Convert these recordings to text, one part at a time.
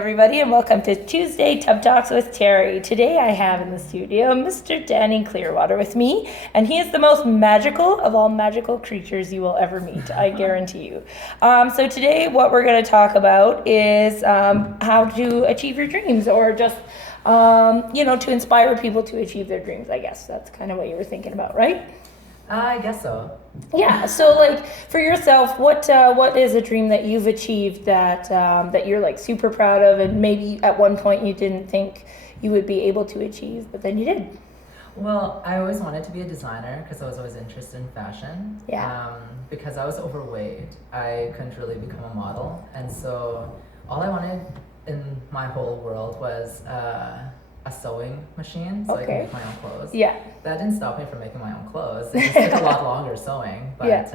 everybody, and welcome to Tuesday Tub Talks with Teri. Today I have in the studio Mr. Danny Clearwater with me, and he is the most magical of all magical creatures you will ever meet, I guarantee you. So today what we're going to talk about is how to achieve your dreams, or just, to inspire people to achieve their dreams, I guess. That's kind of what you were thinking about, right? I guess so. Yeah. So, like, for yourself, what is a dream that you've achieved that you're like super proud of, and maybe at one point you didn't think you would be able to achieve, but then you did? Well, I always wanted to be a designer because I was always interested in fashion. Yeah. Because I was overweight, I couldn't really become a model, and so all I wanted in my whole world was a sewing machine, so I could make my own clothes. Yeah. That didn't stop me from making my own clothes. It just took a lot longer sewing. But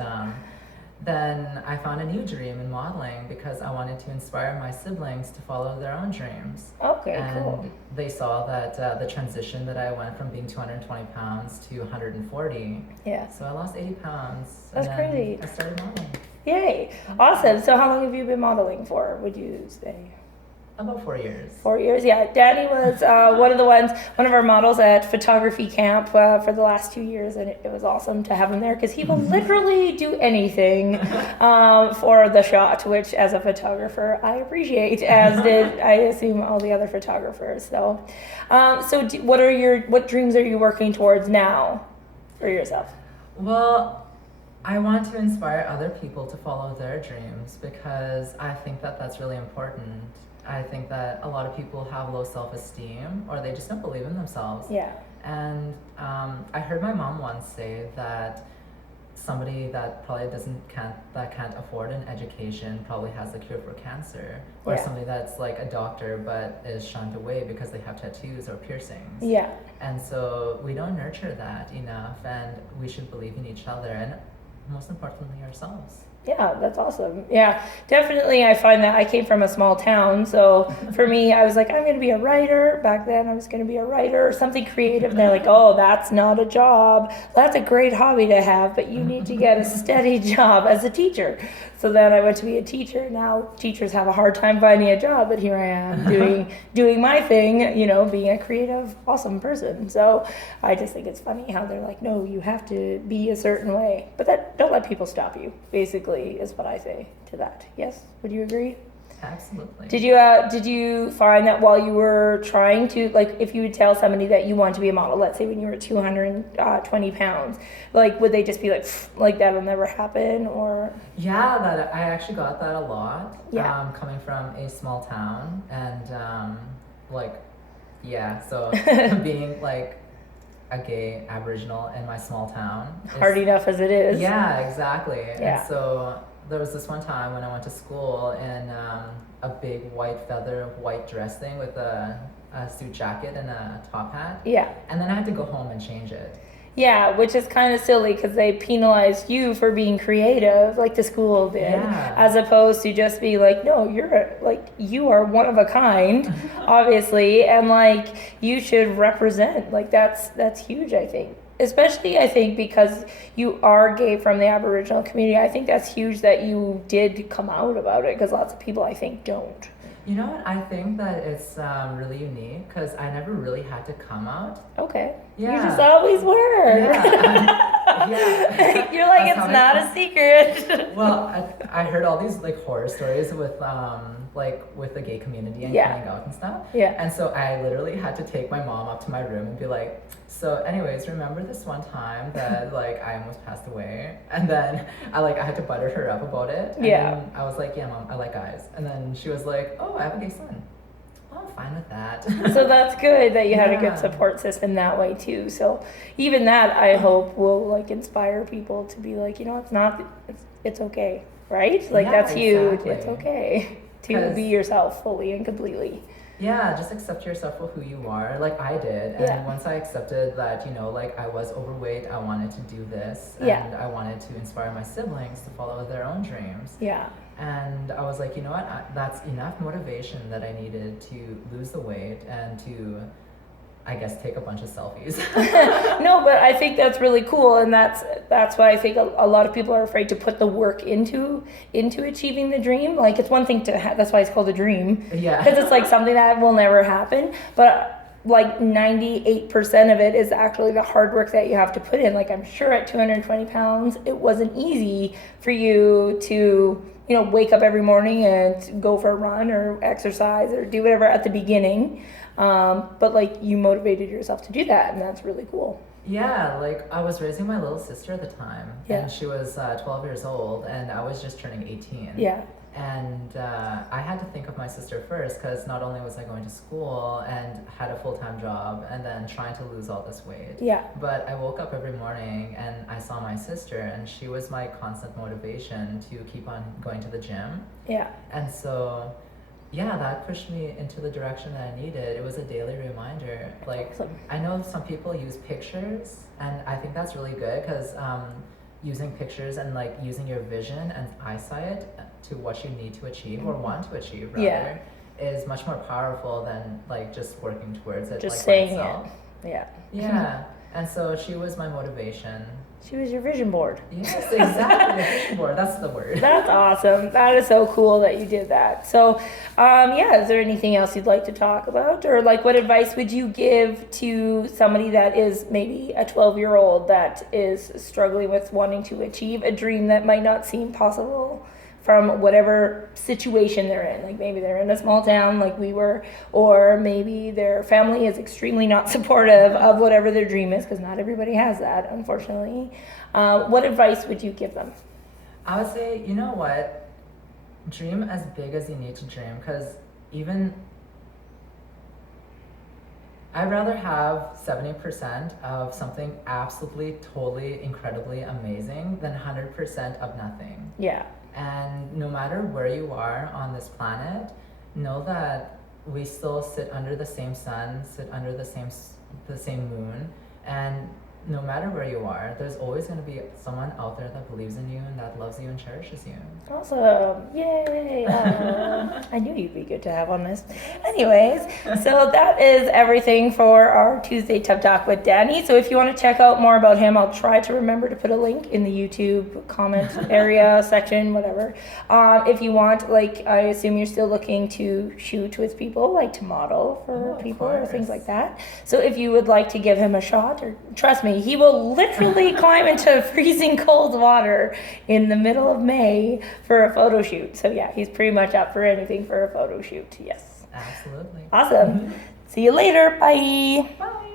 then I found a new dream in modeling because I wanted to inspire my siblings to follow their own dreams. Okay, and cool. they saw that the transition that I went from being 220 pounds to 140. Yeah. So I lost 80 pounds. That's and then crazy. I started modeling. Yay. Awesome. So how long have you been modeling for, would you say? About 4 years. 4 years, yeah. Danny was one of our models at photography camp for the last 2 years, and it was awesome to have him there because he will literally do anything for the shot, which as a photographer I appreciate, as did I assume all the other photographers. So, what dreams are you working towards now for yourself? Well, I want to inspire other people to follow their dreams because I think that that's really important. I think that a lot of people have low self-esteem, or they just don't believe in themselves. Yeah. And I heard my mom once say that somebody that probably can't afford an education probably has a cure for cancer, or somebody that's like a doctor but is shunned away because they have tattoos or piercings. Yeah. And so we don't nurture that enough, and we should believe in each other, and most importantly ourselves. Yeah, that's awesome. Yeah, definitely. I find that I came from a small town. So for me, I was like, I'm going to be a writer. Back then, I was going to be a writer or something creative. And they're like, oh, that's not a job. That's a great hobby to have, but you need to get a steady job as a teacher. So then I went to be a teacher. Now teachers have a hard time finding a job, but here I am doing my thing, being a creative, awesome person. So I just think it's funny how they're like, no, you have to be a certain way. But don't let people stop you, basically, is what I say to that. Yes? Would you agree? Absolutely. Did you find that while you were trying to, like, if you would tell somebody that you want to be a model, let's say when you were 220 pounds, like, would they just be like that'll never happen, or? Yeah, that I actually got that a lot. Yeah. Coming from a small town, and so being like a gay Aboriginal in my small town. Hard enough as it is. Yeah, exactly. Yeah. And so there was this one time when I went to school in a big white dress thing with a suit jacket and a top hat. Yeah. And then I had to go home and change it. Yeah, which is kind of silly because they penalized you for being creative, like the school did, as opposed to just be like, no, you are one of a kind, obviously, and like you should represent. Like that's huge, I think. Especially, I think, because you are gay from the Aboriginal community. I think that's huge that you did come out about it, because lots of people, I think, don't. You know what? I think that it's really unique because I never really had to come out. Okay. Yeah. You just always were. Yeah. Yeah. You're like, it's not a secret. Well, I heard all these like horror stories with the gay community and coming out and stuff. Yeah. And so I literally had to take my mom up to my room and be like, so anyways, remember this one time that like I almost passed away? And then I had to butter her up about it. And then I was like, yeah, Mom, I like guys. And then she was like, oh, I have a gay son. Well, I'm fine with that. So that's good that you had a good support system that way too. So even that, I hope, will like inspire people to be like, it's okay, right? Like that's huge. It's okay to be yourself fully and completely. Yeah, just accept yourself for who you are, like I did. And once I accepted that, I was overweight, I wanted to do this. And I wanted to inspire my siblings to follow their own dreams. Yeah. And I was like, you know what, that's enough motivation that I needed to lose the weight and to I guess, take a bunch of selfies. No, but I think that's really cool, and that's why I think a lot of people are afraid to put the work into achieving the dream. Like, it's one thing to that's why it's called a dream. Yeah. Because it's like something that will never happen, but like 98% of it is actually the hard work that you have to put in. Like, I'm sure at 220 pounds, it wasn't easy for you to, wake up every morning and go for a run or exercise or do whatever at the beginning. But like, you motivated yourself to do that, and that's really cool. Yeah, like I was raising my little sister at the time, and she was 12 years old, and I was just turning 18. Yeah. And I had to think of my sister first, because not only was I going to school and had a full-time job and then trying to lose all this weight, but I woke up every morning and I saw my sister, and she was my constant motivation to keep on going to the gym. Yeah. And so, yeah, that pushed me into the direction that I needed. It was a daily reminder. Like, I know some people use pictures, and I think that's really good, because using pictures and like using your vision and eyesight to what you need to achieve or want to achieve rather is much more powerful than like just working towards it. Just like saying myself. it. Yeah. Yeah. And so she was my motivation. She was your vision board. Yes, exactly. Vision board. That's the word. That's awesome. That is so cool that you did that. So, is there anything else you'd like to talk about? Or like, what advice would you give to somebody that is maybe a 12-year-old that is struggling with wanting to achieve a dream that might not seem possible from whatever situation they're in? Like, maybe they're in a small town like we were, or maybe their family is extremely not supportive of whatever their dream is, because not everybody has that, unfortunately. What advice would you give them? I would say, you know what? Dream as big as you need to dream, because I'd rather have 70% of something absolutely, totally, incredibly amazing than 100% of nothing. Yeah. And no matter where you are on this planet, know that we still sit under the same sun, sit under the same moon, and no matter where you are, there's always going to be someone out there that believes in you and that loves you and cherishes you. Awesome. Yay. I knew you'd be good to have on this. Anyways, so that is everything for our Tuesday Tough Talk with Danny. So if you want to check out more about him, I'll try to remember to put a link in the YouTube comment area section, whatever. If you want, like, I assume you're still looking to shoot with people, like to model for people or things like that. So if you would like to give him a shot, or trust me, he will literally climb into freezing cold water in the middle of May for a photo shoot. So yeah, he's pretty much up for anything for a photo shoot. Yes. Absolutely. Awesome. See you later. Bye. Bye.